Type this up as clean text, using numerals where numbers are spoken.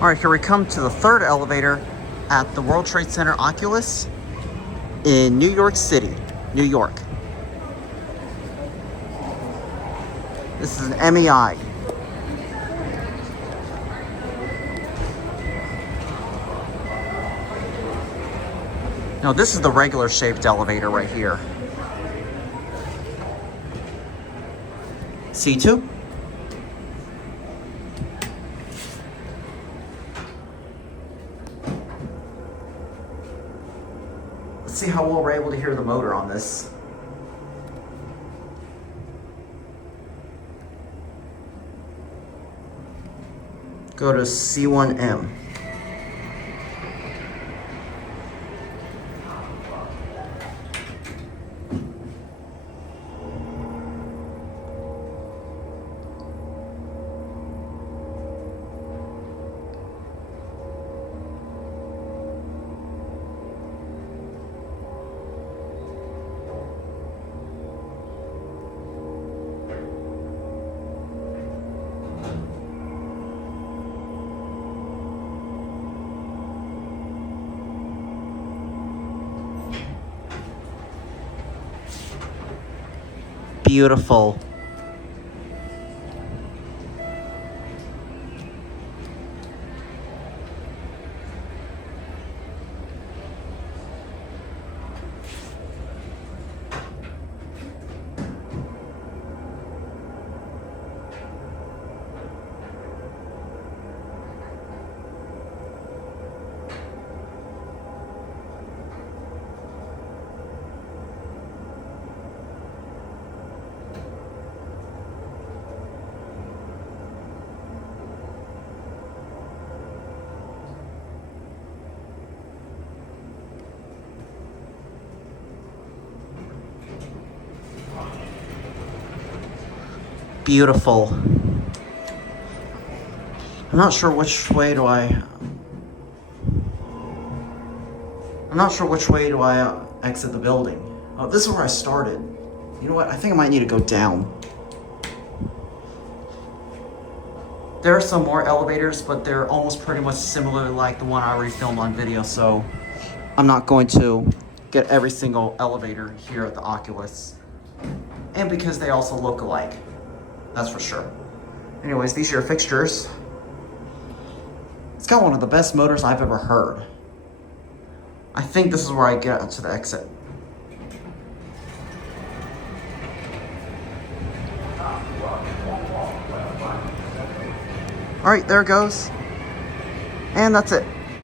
All right, here we come to the third elevator at the World Trade Center Oculus in New York City, New York. This is an MEI. No, this is the regular shaped elevator right here. C2. Let's see how well we're able to hear the motor on this. Go to C1M. Beautiful. Beautiful. I'm not sure which way do I exit the building. Oh, this is where I started. You know what? I think I might need to go down. There are some more elevators, but they're almost pretty much similar like the one I already filmed on video, so I'm not going to get every single elevator here at the Oculus. And because they also look alike. That's for sure. Anyways, these are your fixtures. It's got one of the best motors I've ever heard. I think this is where I get to the exit. All right, there it goes. And that's it.